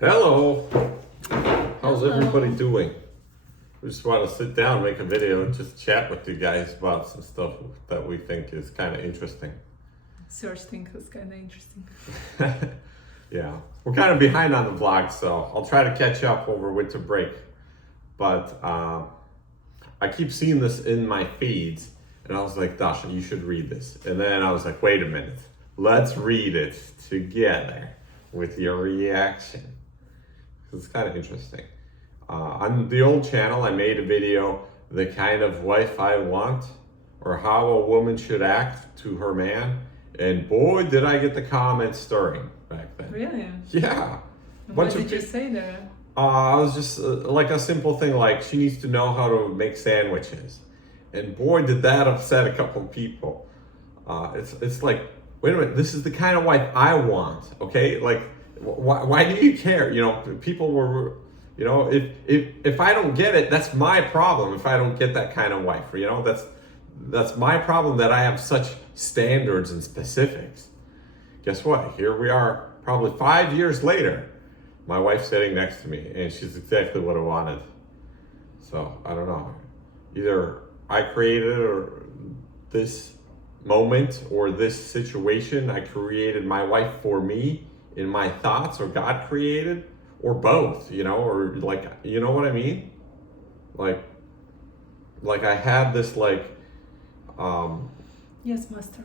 Hello. How's Hello. everybody doing? We just want to sit down, make a video, and just chat with you guys about some stuff that we think is kind of interesting. Search thing was kind of interesting. Yeah, we're kind of behind on the vlog, so I'll try to catch up over winter break. But I keep seeing this in my feeds, and I was like, Dasha, you should read this. And then I was like, wait a minute, let's read it together with your reaction. It's kind of interesting. On the old channel, I made a video, the kind of wife I want, or how a woman should act to her man. And boy, did I get the comments stirring back then. Really? Yeah. What did you say there? I was just like a simple thing like, she needs to know how to make sandwiches. And boy, did that upset a couple people. It's like, wait a minute, this is the kind of wife I want, okay? Like, why do you care? You know, people were, you know, if I don't get it, that's my problem. If I don't get that kind of wife, you know, that's my problem, that I have such standards and specifics. Guess what? Here we are, probably 5 years later. My wife's sitting next to me, and she's exactly what I wanted. So I don't know. Either I created this moment or this situation. I created my wife for me in my thoughts, or God created, or both, you know, or like, you know what I mean? Like I had this Yes, master.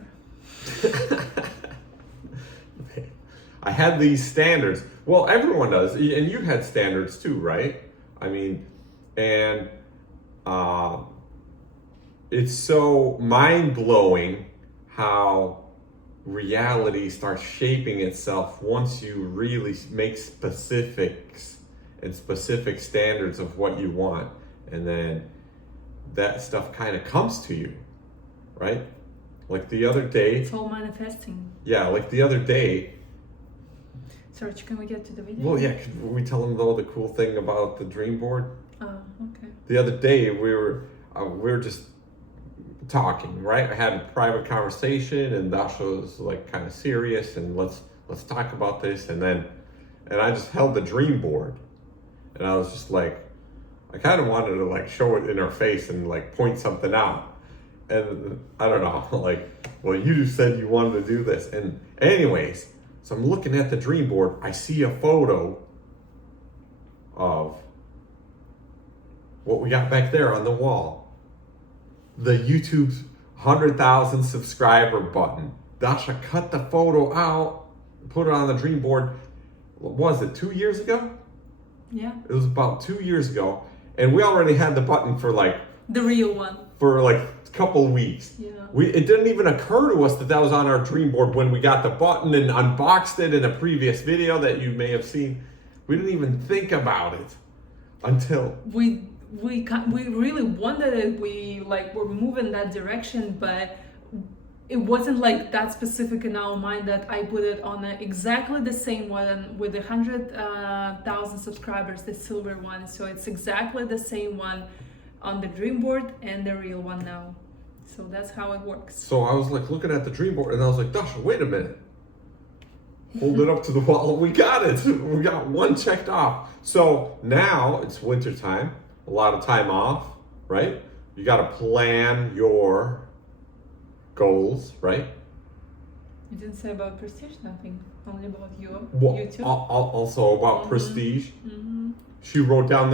I had these standards. Well, everyone does, and you had standards too, right? I mean, and it's so mind-blowing how reality starts shaping itself once you really make specifics and specific standards of what you want, and then that stuff kind of comes to you, right? Like the other day. It's all manifesting. Yeah, like the other day. Search, can we get to the video? Well, yeah, could we tell them though the cool thing about the dream board? Oh, okay. The other day we were just talking, right? I had a private conversation, and Dasha was like kind of serious, and let's talk about this, and I just held the dream board, and I was just like, I kind of wanted to like show it in her face and like point something out, and I don't know, like, well, you just said you wanted to do this, and anyways, so I'm looking at the dream board, I see a photo of what we got back there on the wall. The YouTube's 100,000 subscriber button. Dasha cut the photo out, put it on the dream board. What was it, 2 years ago? Yeah. It was about 2 years ago. And we already had the button for like... The real one. For like a couple of weeks. Yeah. It didn't even occur to us that was on our dream board when we got the button and unboxed it in a previous video that you may have seen. We didn't even think about it until... We really wanted it. We were moving that direction, but it wasn't like that specific in our mind that I put it on exactly the same one with 100,000 subscribers, the silver one. So it's exactly the same one on the dream board and the real one now. So that's how it works. So I was like looking at the dream board, and I was like, Dasha, wait a minute. Hold it up to the wall. We got it. We got one checked off. So now it's winter time. A lot of time off, right? You got to plan your goals, right? You didn't say about prestige, nothing. Only about YouTube. Also about prestige. Mm-hmm. She wrote down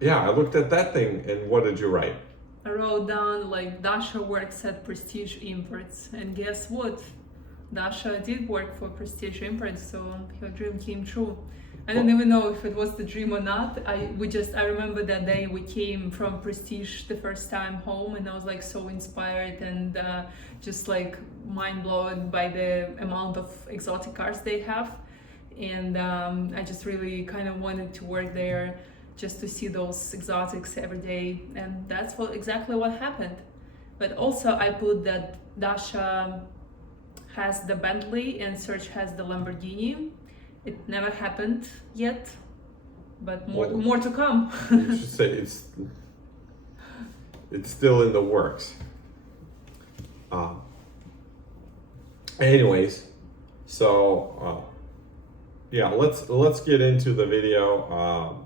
yeah, I looked at that thing, and what did you write? I wrote down Dasha works at Prestige Imports, and guess what? Dasha did work for Prestige Imports, so her dream came true. I don't even know if it was the dream or not. I remember that day we came from Prestige the first time home, and I was so inspired and just mind blown by the amount of exotic cars they have. And I just really kind of wanted to work there just to see those exotics every day. And that's exactly what happened. But also I put that Dasha has the Bentley and Serge has the Lamborghini. It never happened yet, but more to come. You should say it's still in the works. Anyways, so yeah, let's get into the video.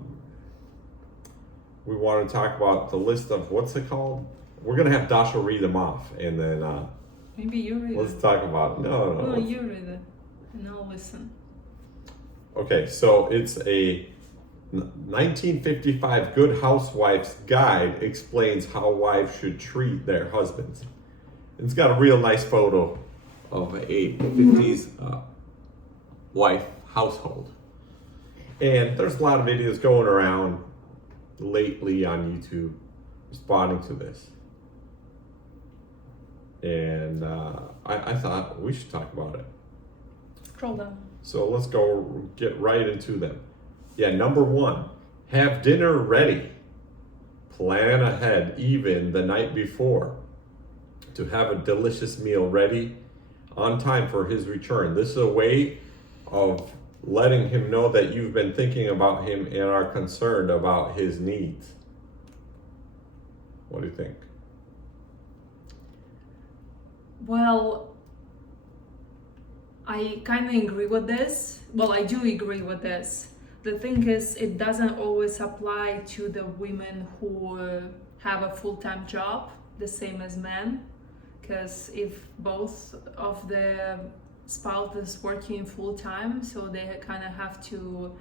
We want to talk about the list of what's it called. We're gonna have Dasha read them off, and then Maybe you read let's it. talk about no. No, let's- you read it, and I'll listen. Okay, so it's a 1955 Good Housewife's Guide explains how wives should treat their husbands. It's got a real nice photo of a 50s wife household. And there's a lot of videos going around lately on YouTube responding to this. And I thought we should talk about it. Scroll down. So let's go get right into them. Yeah, number one, have dinner ready. Plan ahead, even the night before, to have a delicious meal ready on time for his return. This is a way of letting him know that you've been thinking about him and are concerned about his needs. What do you think? Well, I kind of agree with this. Well, I do agree with this. The thing is, it doesn't always apply to the women who have a full-time job, the same as men. Because if both of the spouses working full-time, so they kind of have to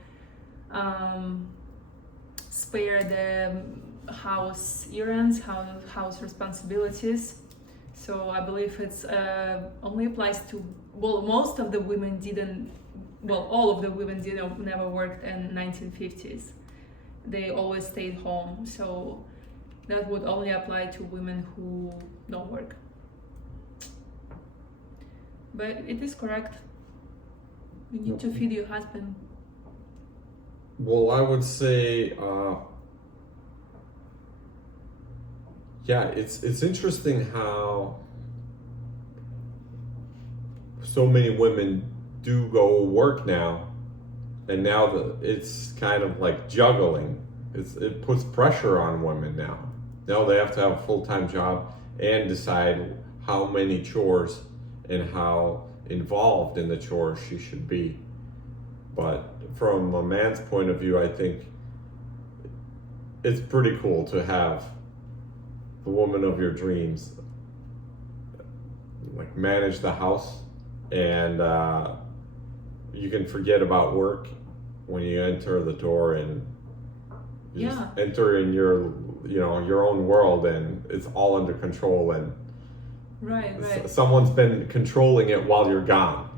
spare the house errands, house responsibilities. So I believe it's only applies to, well, most of the women didn't, well, all of the women never worked in 1950s. They always stayed home. So that would only apply to women who don't work. But it is correct. You need to feed your husband. Well, I would say, yeah, it's interesting how so many women do go work now, and now it's kind of like juggling. It puts pressure on women now. Now they have to have a full-time job and decide how many chores and how involved in the chores she should be. But from a man's point of view, I think it's pretty cool to have the woman of your dreams like manage the house, and you can forget about work when you enter the door and you just enter in your your own world, and it's all under control, and right. Someone's been controlling it while you're gone,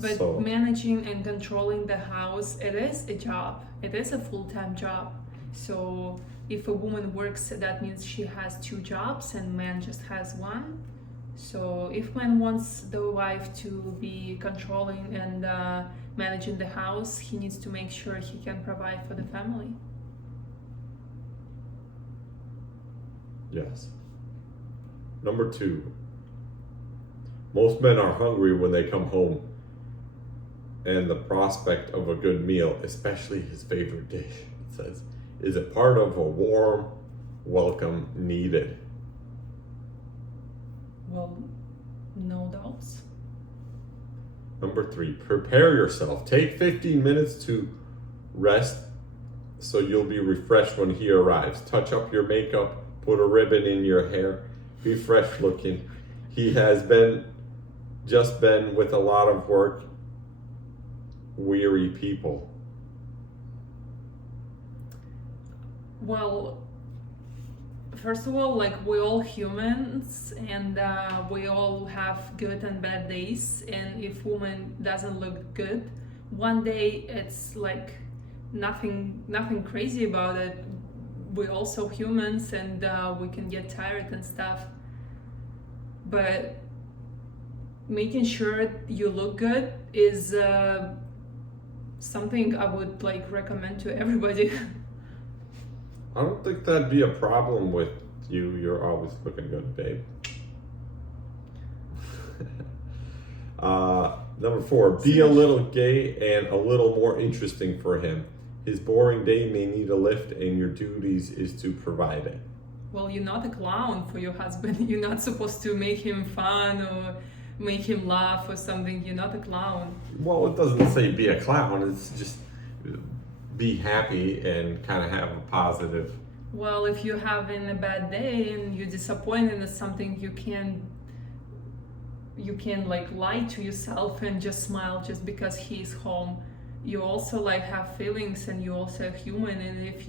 But so managing and controlling the house, it is a job. It is a full-time job. So if a woman works, that means she has two jobs and man just has one. So if man wants the wife to be controlling and managing the house, he needs to make sure he can provide for the family. yes. Number two, most men are hungry when they come home, and the prospect of a good meal, especially his favorite dish, it says, is a part of a warm welcome needed. Well, no doubts. Number three, prepare yourself. Take 15 minutes to rest so you'll be refreshed when he arrives. Touch up your makeup, put a ribbon in your hair, be fresh looking. He has just been with a lot of work, weary people. Well, first of all, like, we're all humans, and we all have good and bad days, and if woman doesn't look good one day, it's like nothing crazy about it. We're also humans, and we can get tired and stuff, but making sure you look good is something I would like recommend to everybody. I don't think that'd be a problem with you. You're always looking good, babe. Number four, be a little gay and a little more interesting for him. His boring day may need a lift, and your duties is to provide it. Well, you're not a clown for your husband. You're not supposed to make him fun or make him laugh or something. You're not a clown. Well, it doesn't say be a clown. It's just be happy and kind of have a positive. Well, if you're having a bad day and you're disappointed in something, you can like lie to yourself and just smile just because he's home. You also like have feelings and you're also human, and if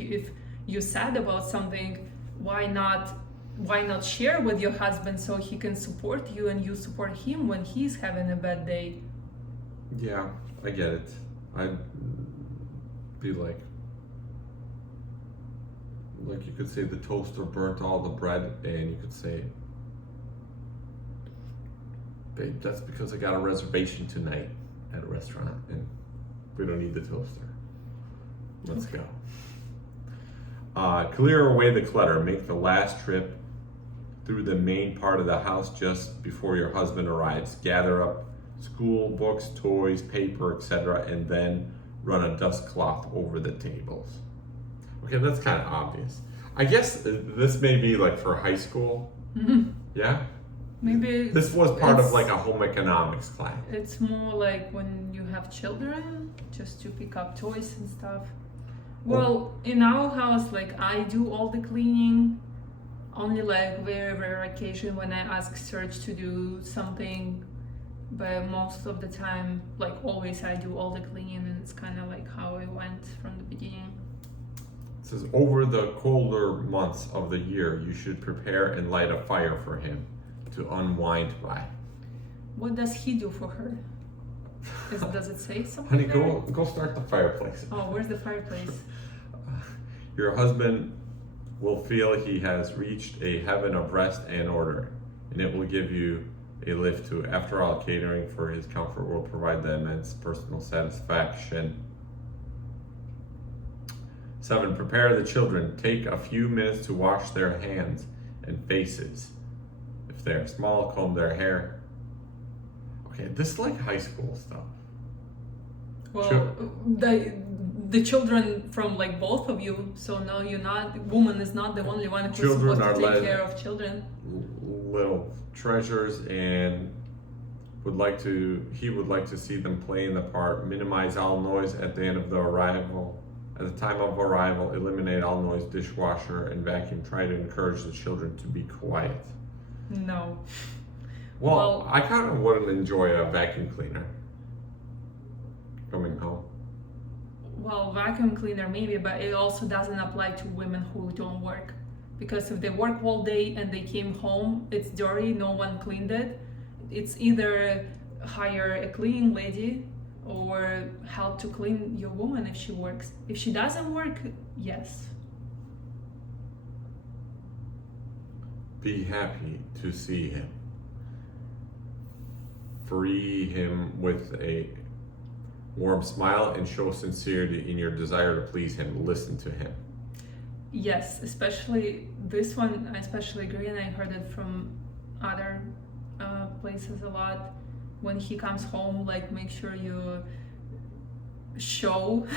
you're sad about something, why not share with your husband so he can support you and you support him when he's having a bad day? Yeah, I get it. I'd be like you could say the toaster burnt all the bread, and you could say, babe, that's because I got a reservation tonight at a restaurant and we don't need the toaster. Let's go. Clear away the clutter. Make the last trip through the main part of the house just before your husband arrives. Gather up school books, toys, paper, etc., and then run a dust cloth over the tables. Okay, that's kind of obvious. I guess this may be like for high school. Mm-hmm. Yeah? Maybe This was part of like a home economics class. it's more like when you have children, just to pick up toys and stuff. Well, in our house, like I do all the cleaning, only like very rare occasion when I ask Serge to do something, but most of the time, like always, I do all the cleaning, and it's kind of like how I went from the beginning. It says, over the colder months of the year, you should prepare and light a fire for him to unwind by. What does he do for her? Does it say something? Honey, there? go start the fireplace. Oh, where's the fireplace? Your husband will feel he has reached a heaven of rest and order, and it will give you a lift to. After all, catering for his comfort will provide the immense personal satisfaction. 7. Prepare the children. Take a few minutes to wash their hands and faces. If they're small, comb their hair. Okay, this is like high school stuff. Well, Sure. the children from like both of you. So no, you're not. Woman is not the only one who's Children supposed are to take led- care of children. Little treasures, and he would like to see them play in the park. Minimize all noise at the end of the arrival. At the time of arrival, eliminate all noise, dishwasher and vacuum. Try to encourage the children to be quiet. No. Well, I kind of wouldn't enjoy a vacuum cleaner coming home. Well, vacuum cleaner maybe, but it also doesn't apply to women who don't work. Because if they work all day and they came home, it's dirty, no one cleaned it. It's either hire a cleaning lady or help to clean your woman if she works. If she doesn't work, yes. Be happy to see him. Free him with a warm smile and show sincerity in your desire to please him. Listen to him. Yes, especially this one, I especially agree, and I heard it from other places a lot. When he comes home, like make sure you show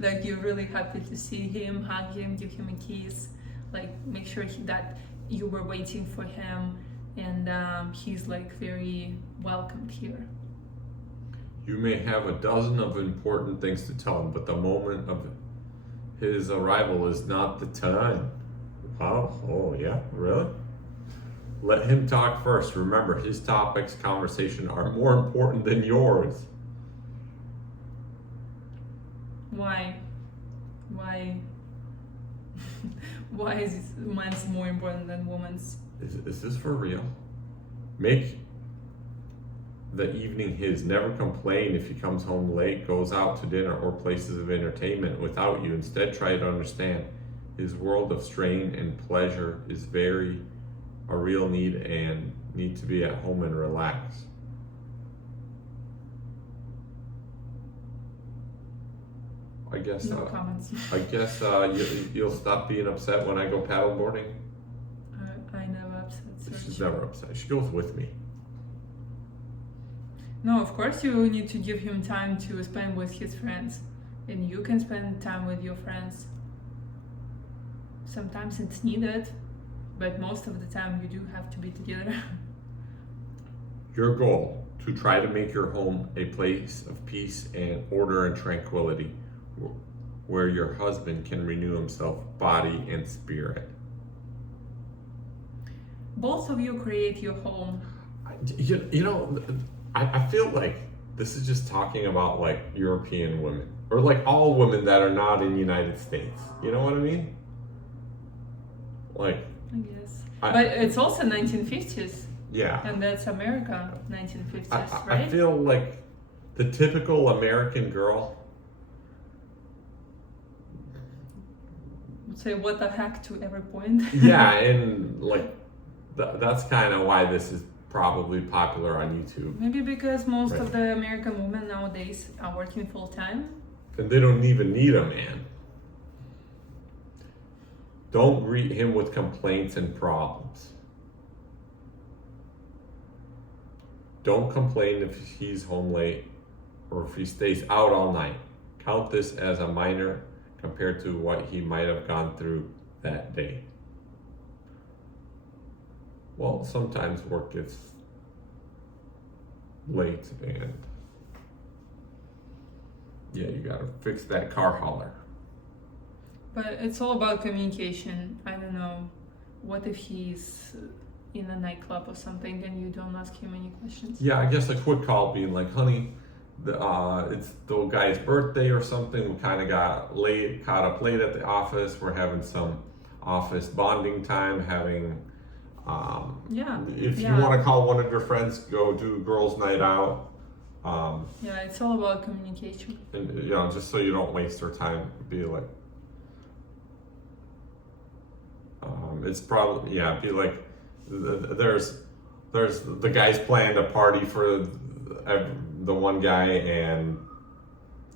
that you're really happy to see him, hug him, give him a kiss, like make sure that you were waiting for him, and he's like very welcomed here. You may have a dozen of important things to tell him, but the moment of his arrival is not the time. Wow. Oh, yeah? Really? Let him talk first. Remember, his topics, conversation are more important than yours. Why? Why is mine's more important than woman's? Is this for real? Make the evening his. Never complain if he comes home late, goes out to dinner or places of entertainment without you. Instead, try to understand his world of strain and pleasure is a real need, and need to be at home and relax. I guess No comments. you'll stop being upset when I go paddleboarding. I never upset Serge. She's never upset. She goes with me. No, of course you need to give him time to spend with his friends, and you can spend time with your friends. Sometimes it's needed, but most of the time you do have to be together. Your goal to try to make your home a place of peace and order and tranquility where your husband can renew himself body and spirit. Both of you create your home. You know, I feel like this is just talking about like European women or like all women that are not in the United States. You know what I mean? Like, I guess. But it's also 1950s. yeah. And that's America, 1950s, I right? feel like the typical American girl Would say what the heck to every point. yeah, and like that's kind of why this is probably popular on YouTube. Maybe because most Right. of the American women nowadays are working full time. And they don't even need a man. Don't greet him with complaints and problems. Don't complain if he's home late or if he stays out all night. Count this as a minor compared to what he might have gone through that day. Well, sometimes work gets late and yeah, you gotta fix that car hauler. But it's all about communication. I don't know. What if he's in a nightclub or something and you don't ask him any questions? Yeah, I guess a quick call being like, honey, it's the guy's birthday or something. We kind of got caught up late at the office. We're having some office bonding time, having, Yeah. if you Yeah. want to call one of your friends, go do girls' night out. Yeah, it's all about communication. And, you know, just so you don't waste their time, be like, it's probably, yeah, be like, there's the guys planned a party for the one guy and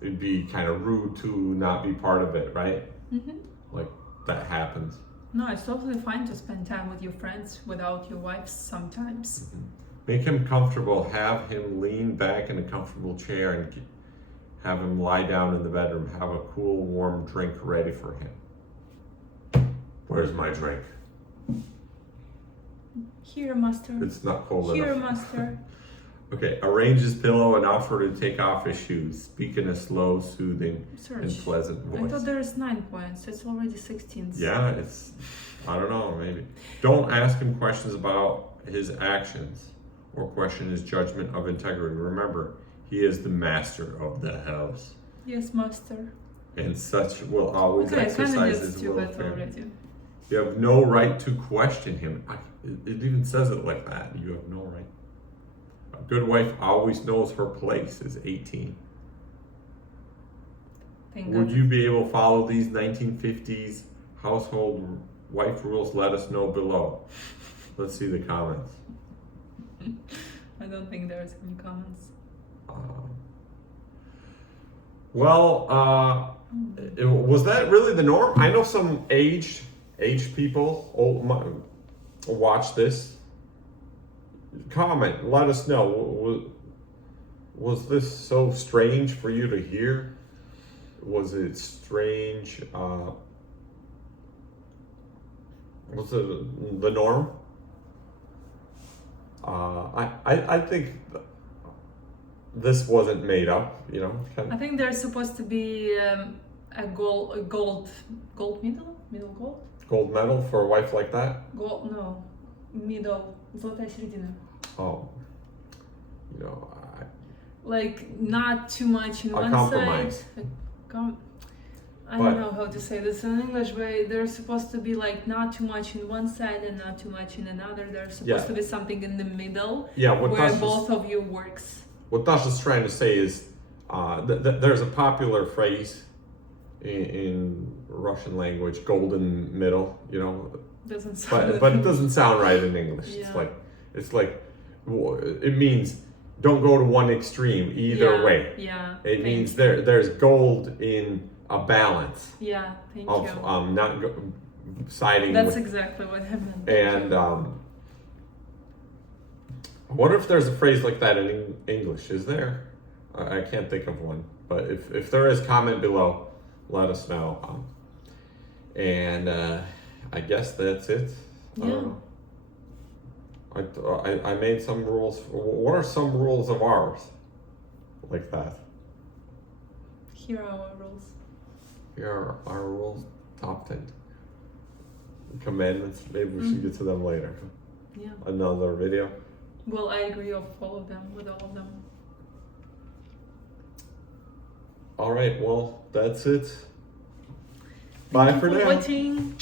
it'd be kind of rude to not be part of it, right? Mm-hmm. Like that happens. No, it's totally fine to spend time with your friends without your wives sometimes. Make him comfortable. Have him lean back in a comfortable chair and have him lie down in the bedroom. Have a cool, warm drink ready for him. Where's my drink? Here, master. It's not cold Here, enough. master. Okay, arrange his pillow and offer to take off his shoes. Speak in a slow, soothing, and Search. pleasant I voice. thought there's 9 points. It's already 16. Yeah, it's, I don't know, maybe. Don't ask him questions about his actions or question his judgment of integrity. Remember, he is the master of the house, Yes, master. and such will always Okay, I kind of exercise get his will. stupid already. You have no right to question him. It even says it like that. You have no right. A good wife always knows her place is 18. Thank Would God. you be able to follow these 1950s household wife rules? Let us know below. Let's see the comments. I don't think there's any comments. Was that really the norm? I know some aged people watch this. Comment, let us know. Was this so strange for you to hear? Was it strange? Was it the norm? I think this wasn't made up, you know. I think there's supposed to be a gold middle gold? Gold medal for a wife like that? Gold, no, middle, золотая середина. Oh, you know, Like not too much in A one compromise. side. I But- don't know how to say this in English, but they're supposed to be like not too much in one side and not too much in another. There's supposed Yeah. to be something in the middle yeah. What where Tasha's, both of you works. what Tasha's trying to say is, there's a popular phrase in Russian language, "golden middle." You know, Doesn't sound. but it doesn't sound right in English. Yeah. It's like it means don't go to one extreme either Yeah, way. Yeah. It thank means you. there's gold in a balance Yeah, thank of you. not siding That's with. exactly what I meant. And I wonder if there's a phrase like that in English. Is there? I can't think of one. But if there is, comment below. Let us know. And I guess that's it. I Yeah. don't know. I made some rules. What are some rules of ours? Like that. Here are our rules. Here are our rules. Top 10 commandments. Maybe we should get to them later. Yeah. Another video. Well, I agree of all of them, with all of them. All right. Well, that's it. Thank Bye you for now. watching.